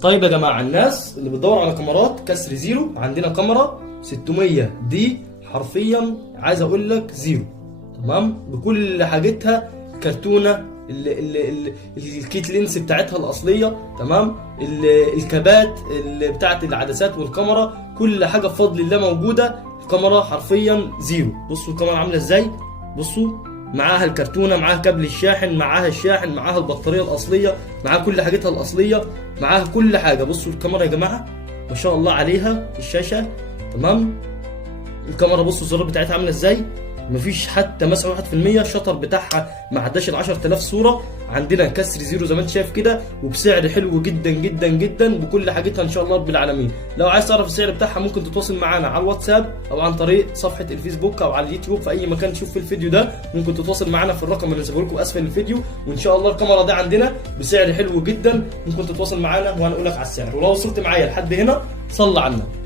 طيب يا جماعه، الناس اللي بتدور على كاميرات كسر زيرو، عندنا كاميرا 600 دي حرفيا عايز اقول لك زيرو، تمام، بكل حاجتها، كرتونه، الكيت لينس بتاعتها الاصليه، تمام، الكابات اللي بتاعت العدسات والكاميرا، كل حاجه بفضل الله موجوده. الكاميرا حرفيا زيرو. بصوا الكاميرا عامله ازاي، بصوا، معاها الكرتونه، معاها كابل الشاحن، معاها الشاحن، معاها البطاريه الاصليه، معاها كل حاجتها الاصليه، معاها كل حاجه. بصوا الكاميرا يا جماعه ما شاء الله عليها، الشاشه تمام. الكاميرا بصوا الزرار بتاعتها عامله ازاي، مفيش حتى مسح 1%. الشطر بتاعها ما عداش ال 10000 صوره. عندنا كسر زيرو زي ما انت شايف كده، وبسعر حلو جدا جدا جدا، بكل حاجتها ان شاء الله رب العالمين. لو عايز تعرف السعر بتاعها ممكن تتواصل معانا على الواتساب او عن طريق صفحه الفيسبوك او على اليوتيوب، في اي مكان تشوف في الفيديو ده ممكن تتواصل معانا في الرقم اللي نسيبه لكم اسفل الفيديو. وان شاء الله الكاميرا دي عندنا بسعر حلو جدا، ممكن تتواصل معانا وهنقول لك على السعر. ولو وصلت معايا لحد هنا صلى على النبي.